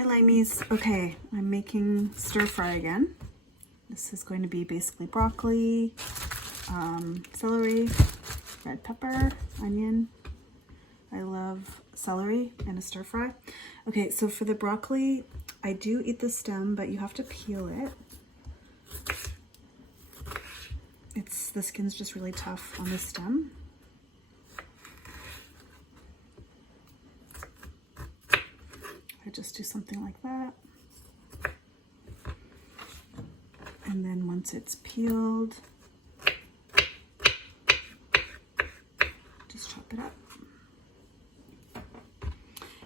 Hi Limeys. Okay, I'm making stir fry again. This is going to be basically broccoli, celery, red pepper, onion. I love celery in a stir fry. Okay, so for the broccoli, I do eat the stem, but you have to peel it. The skin's just really tough on the stem. I just do something like that. And then once it's peeled, just chop it up.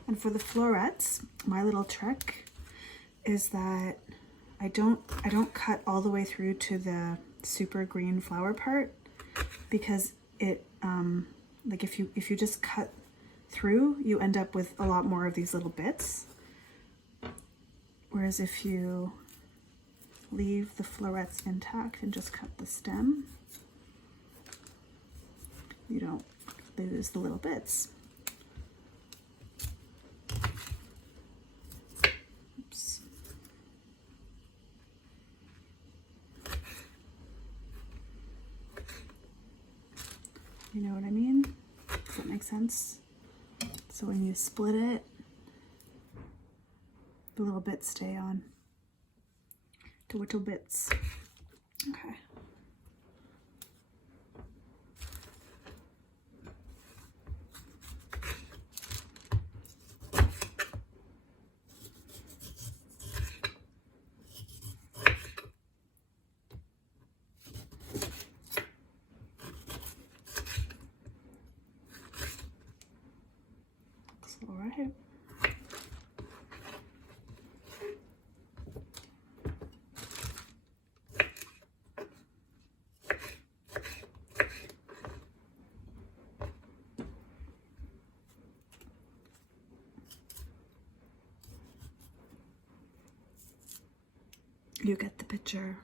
And for the florets, my little trick is that I don't cut all the way through to the super green flower part, because it like if you just cut through, you end up with a lot more of these little bits. Whereas if you leave the florets intact and just cut the stem, you don't lose the little bits. Oops. You know what I mean? Does that make sense? So when you split it, the little bits stay on. The little bits. Okay. Looks all right. You get the picture.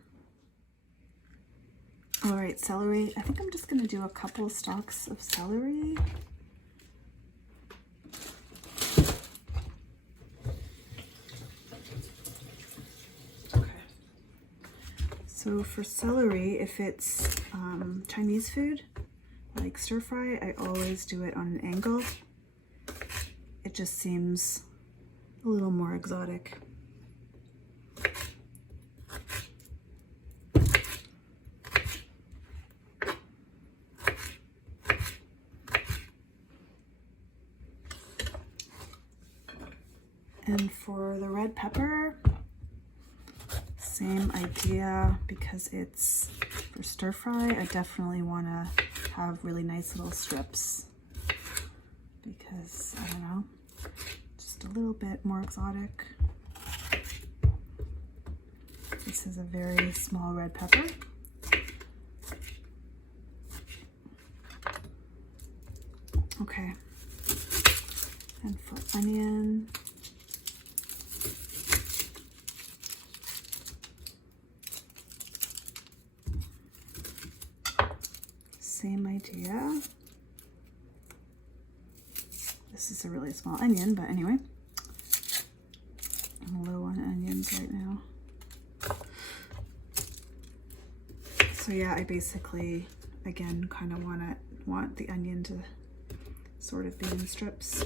All right, celery. I think I'm just gonna do a couple of stalks of celery. Okay. So for celery, if it's Chinese food, like stir fry, I always do it on an angle. It just seems a little more exotic. And for the red pepper, same idea, because it's for stir fry. I definitely want to have really nice little strips, because, I don't know, just a little bit more exotic. This is a very small red pepper. Okay. And for onion, same idea. This is a really small onion, but anyway, I'm low on onions right now. So yeah, I basically, again, kind of want the onion to sort of be in strips.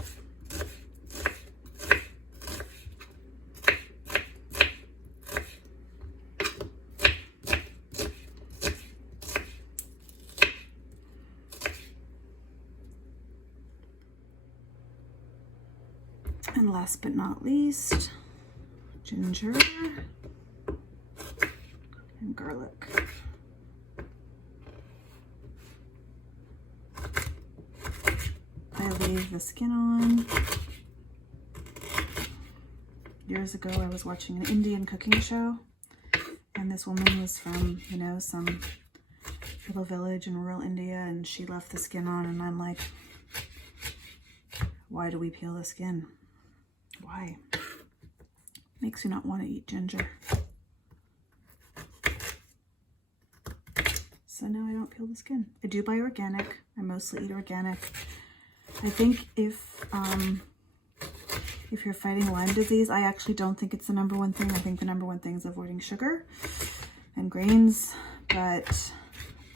And last but not least, ginger and garlic. I leave the skin on. Years ago, I was watching an Indian cooking show, and this woman was from, you know, some little village in rural India, and she left the skin on, and I'm like, why do we peel the skin? Why? Makes you not want to eat ginger. So now I don't peel the skin. I do buy organic. I mostly eat organic. I think if if you're fighting Lyme disease. I actually don't think it's the number one thing. I think the number one thing is avoiding sugar and grains, but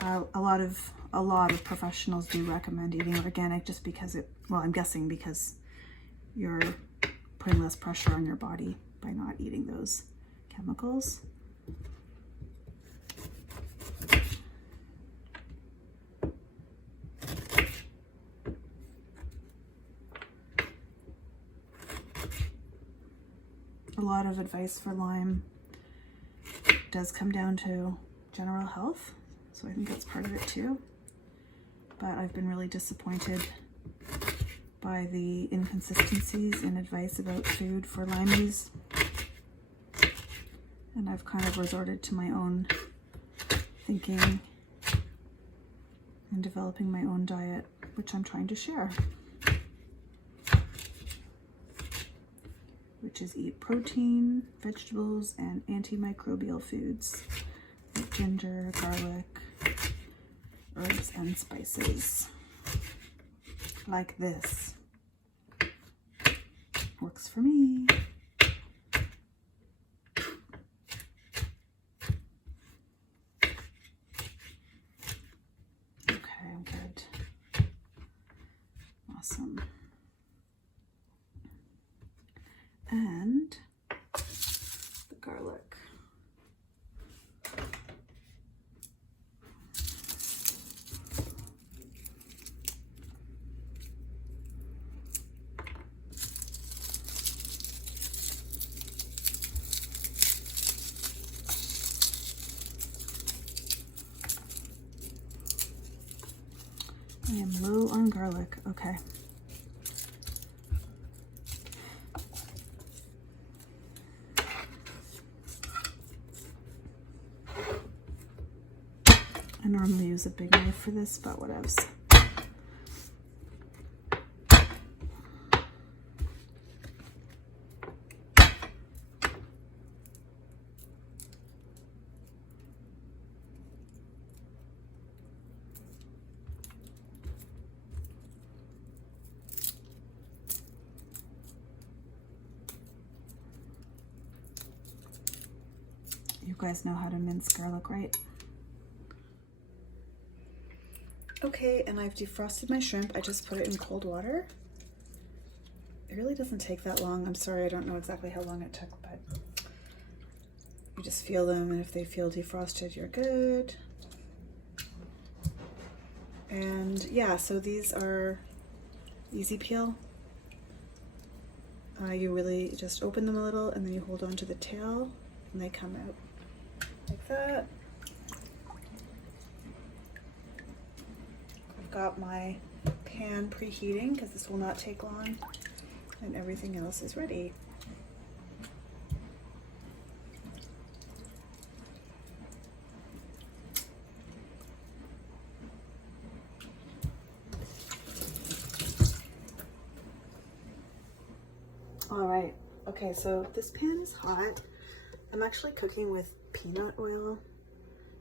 a lot of professionals do recommend eating organic just because well, I'm guessing because you're putting less pressure on your body by not eating those chemicals. A lot of advice for Lyme does come down to general health, so I think that's part of it too. But I've been really disappointed by the inconsistencies in advice about food for Lymeys, and I've kind of resorted to my own thinking and developing my own diet, which I'm trying to share, which is eat protein, vegetables, and anti-microbial foods like ginger, garlic, herbs, and spices. Like this. Works for me. Okay, I'm good. Awesome. And the garlic. I am low on garlic. Okay. I normally use a big knife for this, but whatevs. You guys know how to mince garlic, right? Okay, and I've defrosted my shrimp. I just put it in cold water. It really doesn't take that long. I'm sorry, I don't know exactly how long it took, but you just feel them, and if they feel defrosted, you're good. And yeah, so these are easy peel. You really just open them a little, and then you hold on to the tail, and they come out like that. I've got my pan preheating because this will not take long, and everything else is ready. All right, okay, so this pan is hot. I'm actually cooking with peanut oil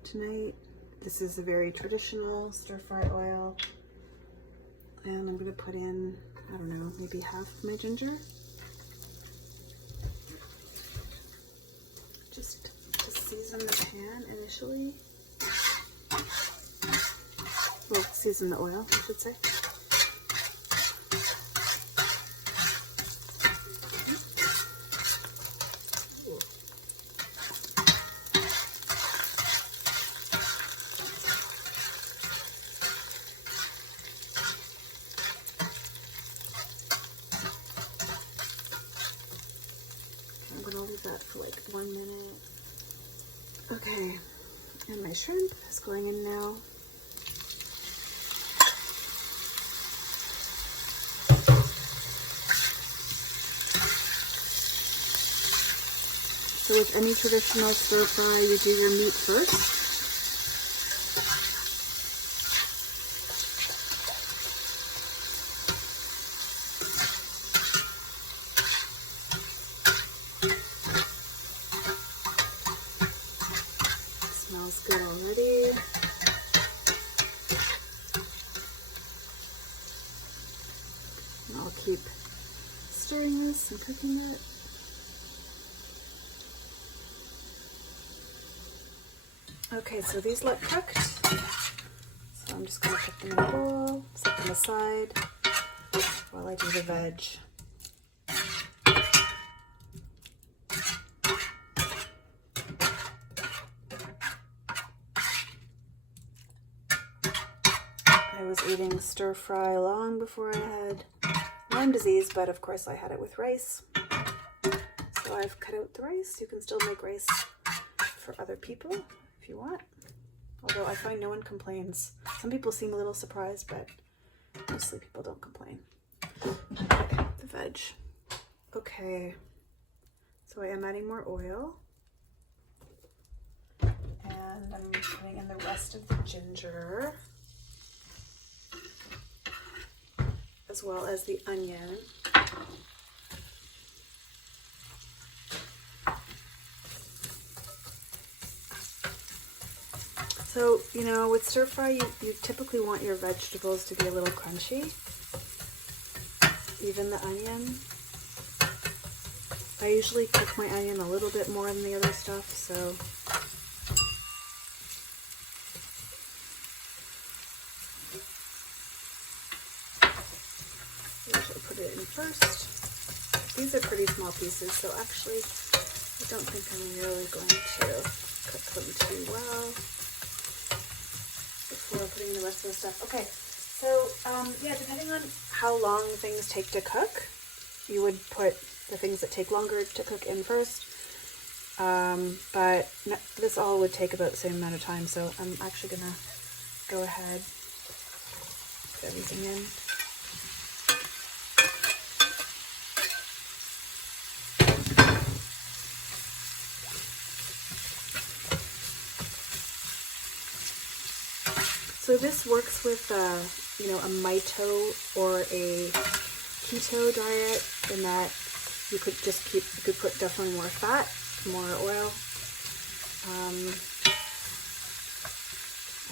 tonight. This is a very traditional stir-fry oil. And I'm gonna put in, I don't know, maybe half my ginger. Just to season the pan initially. Well, season the oil, I should say. That for like 1 minute. Okay, and my shrimp is going in now. So with any traditional stir fry, you do your meat first. Smells good already. And I'll keep stirring this and cooking it. Okay, so these look cooked. So I'm just gonna put them in a bowl, set them aside while I do the veg. I was eating stir fry long before I had Lyme disease, but of course I had it with rice. So I've cut out the rice. You can still make rice for other people if you want. Although I find no one complains. Some people seem a little surprised, but mostly people don't complain. Okay, the veg. Okay, so I am adding more oil. And I'm putting in the rest of the ginger, as well as the onion. So, you know, with stir fry, you typically want your vegetables to be a little crunchy. Even the onion. I usually cook my onion a little bit more than the other stuff, so. I usually put it in first. These are pretty small pieces, so actually I don't think I'm really going to cook them too well before putting the rest of the stuff. Okay, so yeah, depending on how long things take to cook, you would put the things that take longer to cook in first. But this all would take about the same amount of time, so I'm actually gonna go ahead, put everything in. So this works with, you know, a mito or a keto diet, in that you could put definitely more fat, more oil. I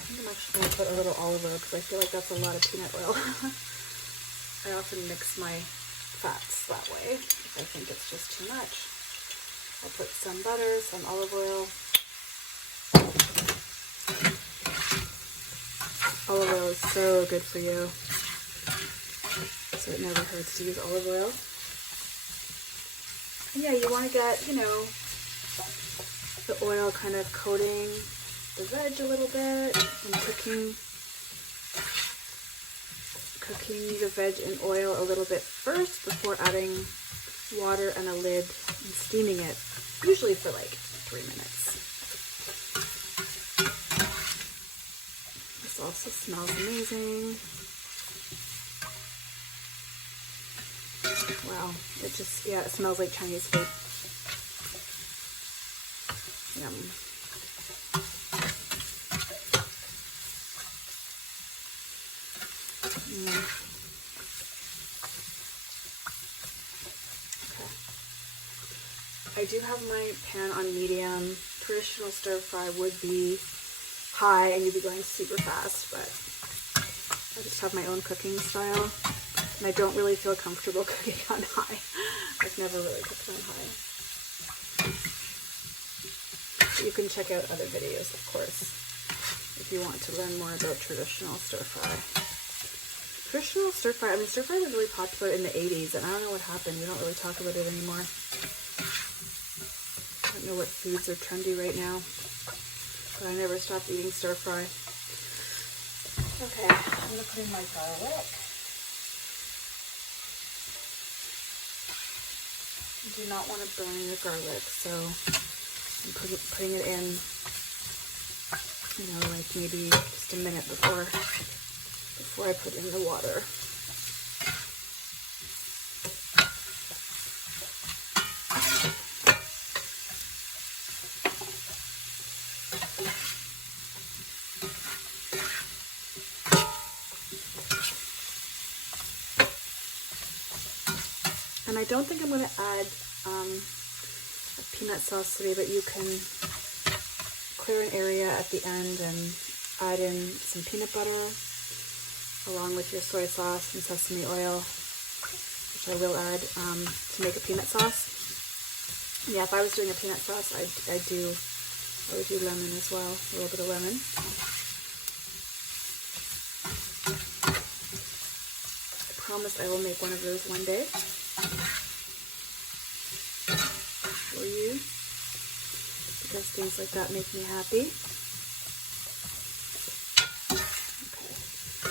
think I'm actually going to put a little olive oil because I feel like that's a lot of peanut oil. I often mix my fats that way if I think it's just too much. I'll put some butter, some olive oil. Olive oil is so good for you, so it never hurts to use olive oil. And yeah, you want to get, you know, the oil kind of coating the veg a little bit and cooking the veg in oil a little bit first before adding water and a lid and steaming it, usually for like 3 minutes. This also smells amazing. Wow, it just, yeah, it smells like Chinese food. Yum. Okay. I do have my pan on medium. Traditional stir fry would be high and you'd be going super fast, but I just have my own cooking style. And I don't really feel comfortable cooking on high. I've never really cooked on high. You can check out other videos, of course, if you want to learn more about traditional stir fry. Traditional stir fry, I mean, stir fry was really popular in the 80s, and I don't know what happened. We don't really talk about it anymore. I don't know what foods are trendy right now, but I never stopped eating stir fry. Okay, I'm going to put in my garlic. You do not want to burn your garlic, so I'm putting it in, you know, like maybe just a minute before I put in the water. And I don't think I'm going to add a peanut sauce today, but you can clear an area at the end and add in some peanut butter along with your soy sauce and sesame oil, which I will add to make a peanut sauce. Yeah, if I was doing a peanut sauce, I would do lemon as well, a little bit of lemon. I promise I will make one of those one day for you, because things like that make me happy. Okay.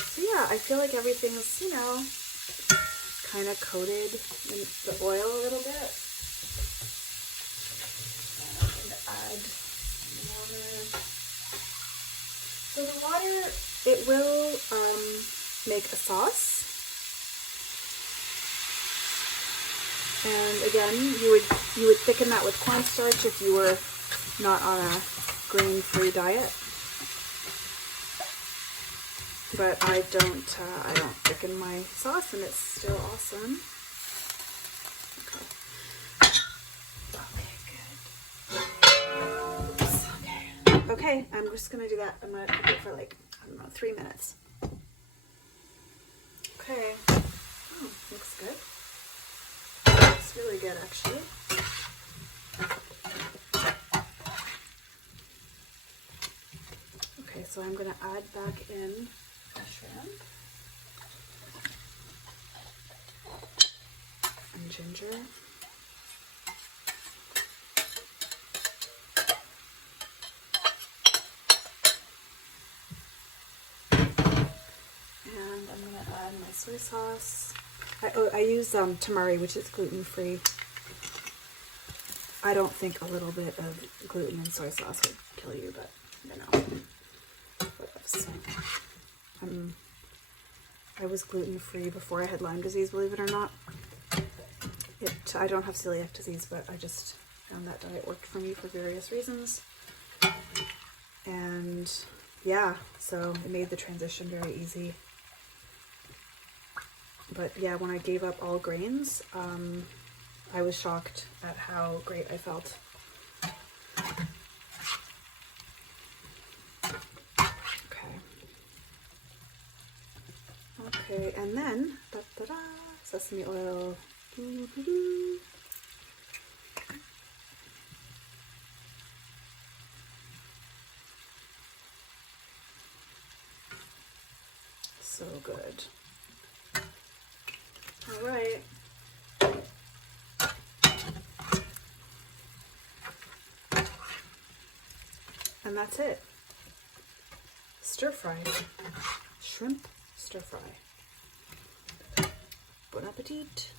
So yeah, I feel like everything's, you know, kind of coated in the oil a little bit. And I'm going to add water. So the water, it will make a sauce. And again, you would thicken that with cornstarch if you were not on a grain-free diet. But I don't thicken my sauce, and it's still awesome. Okay, good. Oops, okay. Okay, I'm just gonna do that. I'm gonna cook it for like, I don't know, 3 minutes. Okay. Oh, looks good. Looks really good, actually. Okay, so I'm gonna add back in the shrimp and ginger. And I'm going to add my soy sauce. I use tamari, which is gluten-free. I don't think a little bit of gluten in soy sauce would kill you, but you know, whatevs. I was gluten-free before I had Lyme disease, believe it or not. I don't have celiac disease, but I just found that diet worked for me for various reasons. And yeah, so it made the transition very easy. But yeah, when I gave up all grains, I was shocked at how great I felt. Okay. Okay, and then, sesame oil. So good. All right. And that's it. Stir fry. Shrimp stir fry. Bon appetit.